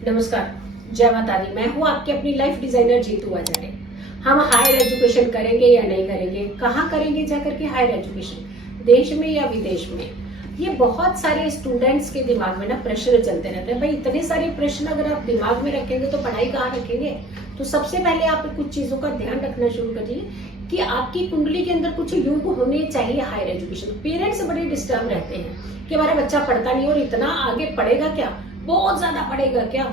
नमस्कार, जय माता दी। मैं हूँ आपकी अपनी लाइफ डिजाइनर जीतू आचार्य। हम हायर एजुकेशन करेंगे या नहीं करेंगे, कहाँ करेंगे जाकर के हायर एजुकेशन, देश में या विदेश में, ये बहुत सारे स्टूडेंट्स के दिमाग में ना प्रश्न चलते रहते हैं। भाई इतने सारे प्रश्न अगर आप दिमाग में रखेंगे तो पढ़ाई कहाँ रखेंगे। तो सबसे पहले आप कुछ चीजों का ध्यान रखना शुरू करिए कि आपकी कुंडली के अंदर कुछ योग होने चाहिए हायर एजुकेशन। पेरेंट्स बड़े डिस्टर्ब रहते हैं कि हमारा बच्चा पढ़ता नहीं और इतना आगे पढ़ेगा क्या, बहुत ज्यादा पढ़ेगा क्या।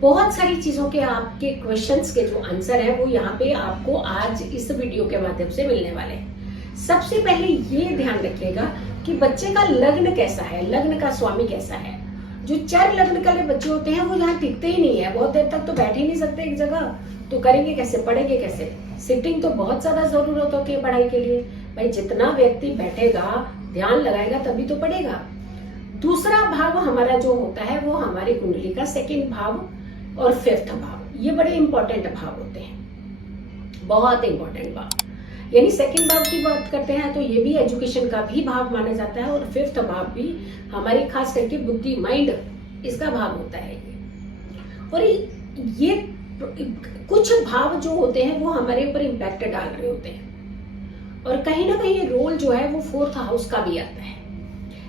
बहुत सारी चीजों के आपके क्वेश्चंस के जो आंसर है वो यहाँ पे आपको आज इस वीडियो के माध्यम से मिलने वाले हैं। सबसे पहले ये ध्यान रखिएगा कि बच्चे का लग्न कैसा है, लग्न का स्वामी कैसा है। जो चर लग्न वाले बच्चे होते हैं वो यहाँ टिकते ही नहीं है, बहुत देर तक तो बैठ ही नहीं सकते एक जगह। तो करेंगे कैसे, पढ़ेंगे कैसे। सिटिंग तो बहुत ज्यादा जरूरत होती है पढ़ाई के लिए। भाई जितना व्यक्ति बैठेगा, ध्यान लगाएगा तभी तो पढ़ेगा। दूसरा भाव हमारा जो होता है वो हमारी कुंडली का सेकंड भाव और फिफ्थ भाव, ये बड़े इंपॉर्टेंट भाव होते हैं, बहुत इंपॉर्टेंट भाव। यानी सेकंड भाव की बात करते हैं तो ये भी एजुकेशन का भी भाव माना जाता है और फिफ्थ भाव भी हमारी खास करके बुद्धि, माइंड, इसका भाव होता है ये। और ये कुछ भाव जो होते हैं वो हमारे ऊपर इम्पैक्ट डाल रहे होते हैं और कहीं ना कहीं रोल जो है वो फोर्थ हाउस का भी आता है।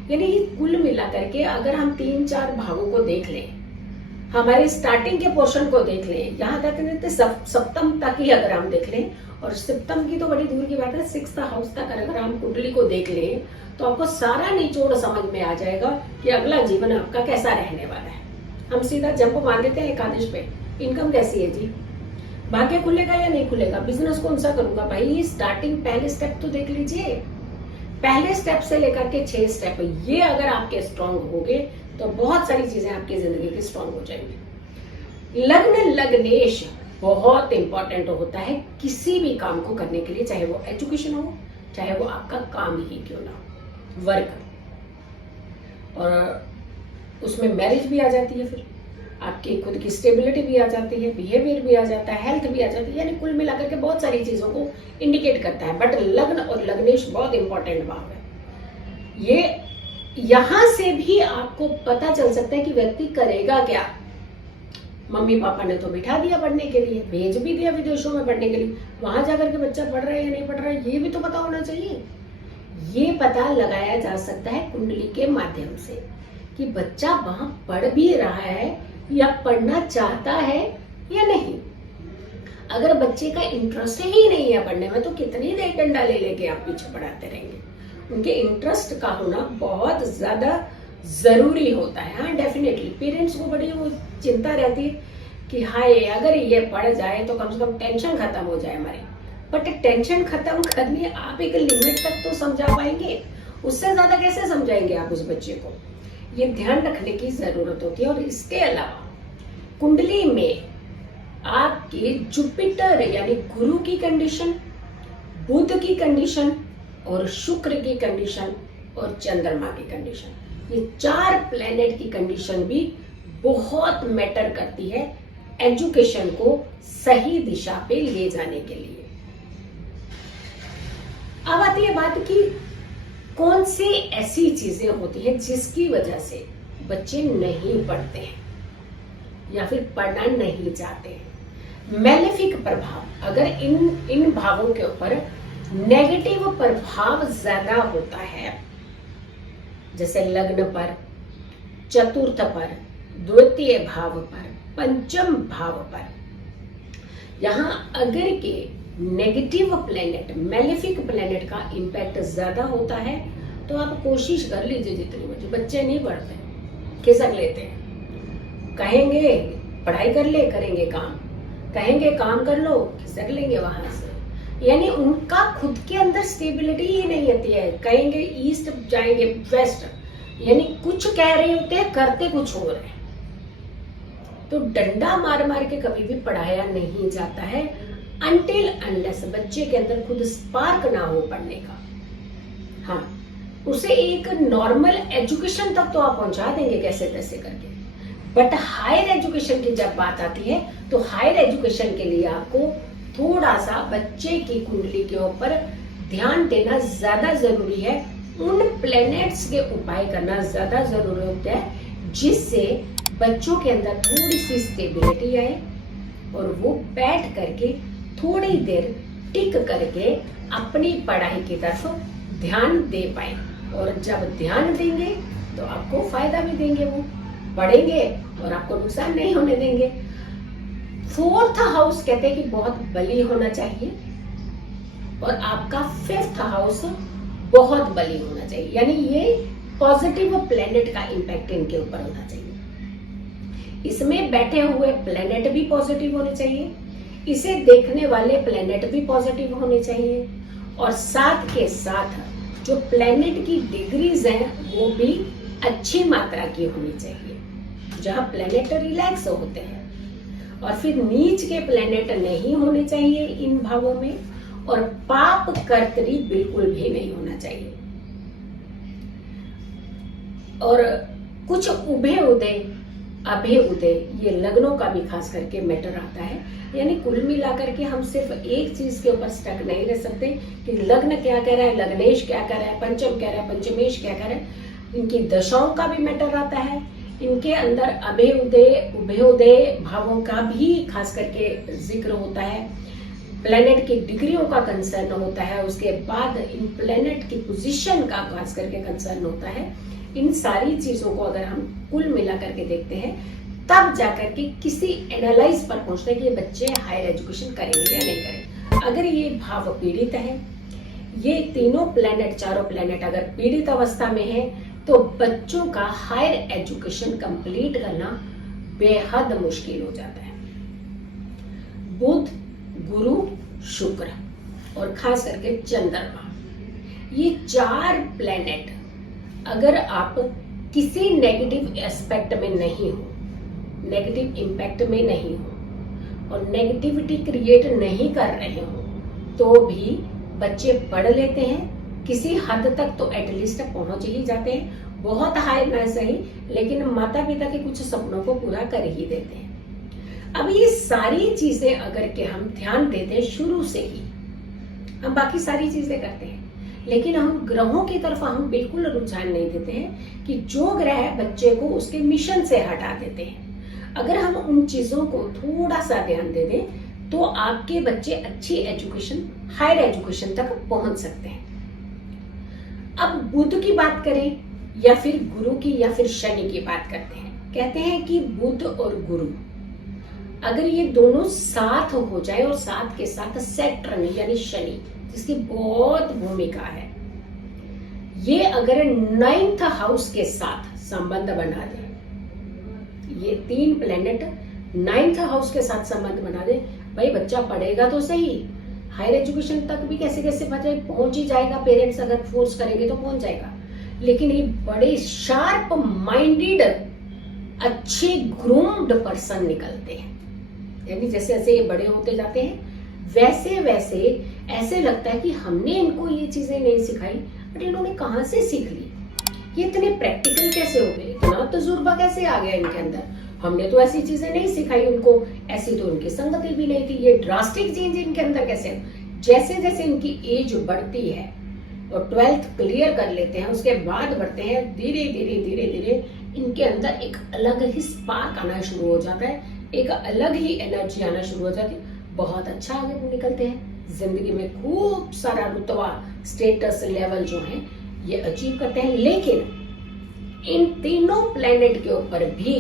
यानी कुल मिला करके अगर हम 3-4 भावों को देख लें, हमारे स्टार्टिंग के पोर्शन को देख लें, यहाँ तक सप्तम तक ही अगर हम देख लें, और सप्तम की तो बड़ी दूर की बात है, 6th हाउस तक अगर हम कुंडली को देख लें तो आपको सारा निचोड़ समझ में आ जाएगा कि अगला जीवन आपका कैसा रहने वाला है। हम सीधा जंप मार देते हैं एकादश पे, इनकम कैसी है जी, भाग्य खुलेगा या नहीं खुलेगा, बिजनेस कौन सा करूंगा। भाई स्टार्टिंग पहले स्टेप तो देख लीजिए, पहले स्टेप से लेकर के 6 स्टेप, ये अगर आपके स्ट्रांग होंगे तो बहुत सारी चीजें आपकी जिंदगी की स्ट्रांग हो जाएंगी। लग्न, लग्नेश बहुत इंपॉर्टेंट होता है किसी भी काम को करने के लिए, चाहे वो एजुकेशन हो, चाहे वो आपका काम ही क्यों ना हो, वर्क। और उसमें मैरिज भी आ जाती है, फिर आपकी खुद की स्टेबिलिटी भी आ जाती है, बिहेवियर भी आ जाता है, हेल्थ भी आ जाती है। यानी कुल मिलाकर के बहुत सारी चीजों को इंडिकेट करता है। बट लग्न और लग्नेश बहुत इंपॉर्टेंट भाव है। ये यहां से भी आपको पता चल सकता है कि व्यक्ति करेगा क्या। मम्मी पापा ने तो बिठा दिया पढ़ने के लिए, भेज भी दिया विदेशों में पढ़ने के लिए, वहां जाकर के बच्चा पढ़ रहा है या नहीं पढ़ रहा है ये भी तो पता होना चाहिए। ये पता लगाया जा सकता है कुंडली के माध्यम से कि बच्चा वहां पढ़ भी रहा है या पढ़ना चाहता है या नहीं। अगर बच्चे का इंटरेस्ट ही नहीं है पढ़ने में तो कितनी देर डंडा ले लेके आप पीछे पढ़ाते रहेंगे। उनके इंटरेस्ट का होना बहुत ज्यादा जरूरी होता है। हाँ डेफिनेटली पेरेंट्स को बड़ी वो चिंता रहती है कि हाय अगर ये पढ़ जाए तो कम से कम टेंशन खत्म हो जाए हमारी। बट टेंशन खत्म करनी आप एक लिमिट तक तो समझा पाएंगे, उससे ज्यादा कैसे समझाएंगे आप उस बच्चे को। ये ध्यान रखने की जरूरत होती है। और इसके अलावा कुंडली में आपके जुपिटर यानी गुरु की कंडीशन, बुध की कंडीशन और शुक्र की कंडीशन और चंद्रमा की कंडीशन, ये 4 प्लेनेट की कंडीशन भी बहुत मैटर करती है एजुकेशन को सही दिशा पे ले जाने के लिए। अब आती है बात की कौन सी ऐसी चीजें होती हैं जिसकी वजह से बच्चे नहीं पढ़ते हैं या फिर पढ़ना नहीं चाहते हैं। मैलेफिक प्रभाव, अगर इन भावों के ऊपर नेगेटिव प्रभाव ज्यादा होता है, जैसे लग्न पर, चतुर्थ पर, द्वितीय भाव पर, पंचम भाव पर, यहां अगर के नेगेटिव प्लेनेट, मैलेफिक प्लेनेट का इंपैक्ट ज्यादा होता है तो आप कोशिश कर लीजिए जितनी बच्चे नहीं पढ़ते, खिसक लेते हैं। कहेंगे पढ़ाई कर ले, करेंगे काम, कहेंगे काम कर लो, खिसक लेंगे वहां से। यानी उनका खुद के अंदर स्टेबिलिटी ही नहीं आती है। कहेंगे ईस्ट जाएंगे वेस्ट, यानी कुछ कह रहे होते हैं करते कुछ और है। तो डंडा मार मार के कभी भी पढ़ाया नहीं जाता है अनटिल अनलेस बच्चे के अंदर खुद स्पार्क ना हो पढ़ने का। हाँ, उसे एक नॉर्मल एजुकेशन तक तो आप पहुंचा देंगे कैसे तैसे करके। बट हायर एजुकेशन की जब बात आती है तो हायर एजुकेशन के लिए आपको थोड़ा सा बच्चे की कुंडली के ऊपर ध्यान देना ज्यादा जरूरी है। उन प्लैनेट्स के उपाय करना ज्यादा जरूरी होता है जिससे बच्चों के अंदर थोड़ी सी स्टेबिलिटी आए और वो बैठ करके थोड़ी देर टिक करके अपनी पढ़ाई की तरफ ध्यान दे पाए। और जब ध्यान देंगे तो आपको फायदा भी देंगे, वो पढ़ेंगे और आपको नुकसान नहीं होने देंगे। फोर्थ हाउस कहते हैं कि बहुत बली होना चाहिए और आपका फिफ्थ हाउस बहुत बली होना चाहिए, यानी ये पॉजिटिव प्लेनेट का इंपैक्ट इनके ऊपर होना चाहिए। इसमें बैठे हुए प्लेनेट भी पॉजिटिव होने चाहिए, इसे देखने वाले प्लेनेट भी पॉजिटिव होने चाहिए, और साथ के साथ जो प्लेनेट की डिग्रीज हैं वो भी अच्छी मात्रा की होनी चाहिए, जहां प्लेनेट रिलैक्स होते हैं। और फिर नीच के प्लेनेट नहीं होने चाहिए इन भावों में, और पाप कर्तरी बिल्कुल भी नहीं होना चाहिए। और कुछ उभे उदय अभे उदय ये लग्नों का भी खास करके मैटर आता है, यानी कुल मिलाकर के हम सिर्फ एक चीज के ऊपर स्टक नहीं रह सकते कि लग्न क्या कह रहा है, लग्नेश क्या कह रहा है, पंचम कह रहा है, पंचमेश क्या कह रहा है। इनकी दशाओं का भी मैटर आता है, इनके अंदर अभे उदय उभयोदय भावों का भी खास करके जिक्र होता है, प्लेनेट की डिग्रियों का कंसर्न होता है, उसके बाद इन प्लेनेट की पोजीशन का खास करके कंसर्न होता है। इन सारी चीजों को अगर हम कुल मिला करके देखते हैं तब जाकर के किसी एनालाइज पर पहुंचते हैं कि ये बच्चे हायर एजुकेशन करेंगे या नहीं करेंगे। अगर ये भाव पीड़ित है, ये तीनों प्लेनेट चारों प्लेनेट अगर पीड़ित अवस्था में है, तो बच्चों का हायर एजुकेशन कंप्लीट करना बेहद मुश्किल हो जाता है। बुध, गुरु, शुक्र और खास करके चंद्रमा, ये चार प्लेनेट अगर आप किसी नेगेटिव एस्पेक्ट में नहीं हो, नेगेटिव इंपैक्ट में नहीं हो और नेगेटिविटी क्रिएट नहीं कर रहे हो, तो भी बच्चे पढ़ लेते हैं, किसी हद तक तो एटलीस्ट पहुंच ही जाते हैं, बहुत हाई ना सही, लेकिन माता पिता के कुछ सपनों को पूरा कर ही देते हैं। अब ये सारी चीजें अगर के हम ध्यान देते हैं शुरू से ही, हम बाकी सारी चीजें करते हैं, लेकिन हम ग्रहों की तरफ हम बिल्कुल रुझान नहीं देते हैं कि जो ग्रह बच्चे को उसके मिशन से हटा देते हैं। अगर हम उन चीजों को थोड़ा सा ध्यान दे दें तो आपके बच्चे अच्छी एजुकेशन, हायर एजुकेशन तक पहुंच सकते हैं। अब बुध की बात करें या फिर गुरु की या फिर शनि की बात करते हैं, कहते हैं कि बुध और गुरु अगर ये दोनों साथ हो जाए और साथ के साथ सैटर्न यानी शनि जिसकी बहुत भूमिका है, ये अगर 9th हाउस के साथ संबंध बना दे, ये तीन प्लेनेट 9th हाउस के साथ संबंध बना दे, भाई बच्चा पढ़ेगा तो सही, हायर एजुकेशन तक भी कैसे कैसे बच्चा पहुंच ही जाएगा, पेरेंट्स अगर फोर्स करेंगे तो पहुंच जाएगा। लेकिन ये बड़े शार्प माइंडेड अच्छे ग्रूम्ड पर्सन निकलते हैं, यानी जैसे जैसे ये बड़े होते जाते हैं वैसे वैसे ऐसे लगता है कि हमने इनको ये चीजें नहीं सिखाई, बट इन्होंने कहां से सीख ली, ये इतने प्रैक्टिकल कैसे हो गए, इतना तजुर्बा कैसे आ गया इनके अंदर, हमने तो ऐसी चीजें नहीं सिखाई उनको, ऐसी तो उनकी संगति भी नहीं थी, ये ड्रास्टिक चेंज इनके अंदर कैसे। जैसे जैसे इनकी एज बढ़ती है और 12th क्लियर कर लेते हैं, उसके बाद बढ़ते हैं, धीरे धीरे धीरे धीरे इनके अंदर एक अलग ही स्पार्क आना शुरू हो जाता है, एक अलग ही एनर्जी आना शुरू हो जाती है, बहुत अच्छा आगे निकलते हैं, जिंदगी में खूब सारा रुतबा, स्टेटस लेवल जो है ये अचीव करते हैं। लेकिन इन तीनों प्लेनेट के ऊपर भी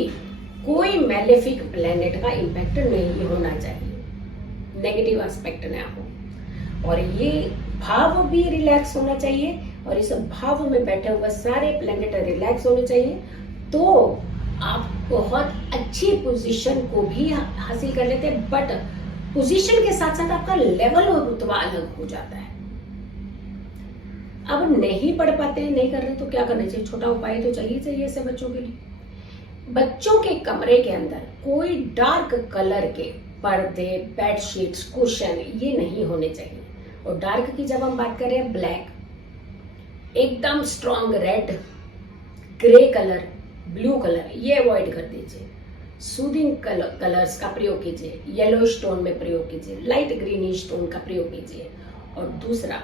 कोई मैलेफिक प्लेनेट का इंपैक्ट नहीं होना चाहिए, नेगेटिव एस्पेक्ट ना हो, और ये भाव भी रिलैक्स होना चाहिए, और इस भाव में बैठे हुए सारे प्लेनेट रिलैक्स होने चाहिए, तो आप बहुत अच्छी पोजीशन को भी हासिल कर लेते हैं। बट पोजीशन के साथ साथ आपका लेवल और रुतबा अलग हो जाता है। अब नहीं पढ़ पाते हैं, नहीं कर रहे, तो क्या करना चाहिए, छोटा उपाय तो चाहिए ऐसे बच्चों के लिए। बच्चों के कमरे के अंदर कोई डार्क कलर के पर्दे, बेडशीट्स, कुशन ये नहीं होने चाहिए, और डार्क की जब हम बात करें, ब्लैक, एकदम strong red, grey colour, blue colour ये अवॉइड कर दीजिए। सूदिंग कलर्स का प्रयोग कीजिए, येलो स्टोन में प्रयोग कीजिए, लाइट ग्रीन स्टोन का प्रयोग कीजिए। और दूसरा,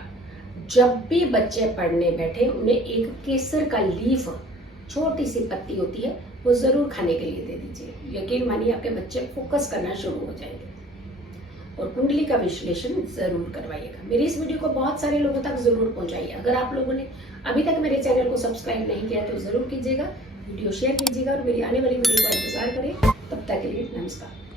जब भी बच्चे पढ़ने बैठे उन्हें एक केसर का लीफ, छोटी सी पत्ती होती है, वो जरूर खाने के लिए दे दीजिए। यकीन मानिए आपके बच्चे फोकस करना शुरू हो जाएंगे। और कुंडली का विश्लेषण जरूर करवाइएगा। मेरी इस वीडियो को बहुत सारे लोगों तक जरूर पहुंचाइए। अगर आप लोगों ने अभी तक मेरे चैनल को सब्सक्राइब नहीं किया तो जरूर कीजिएगा, वीडियो शेयर कीजिएगा और मेरी आने वाली वीडियो का इंतजार करें। तब तक के लिए नमस्कार।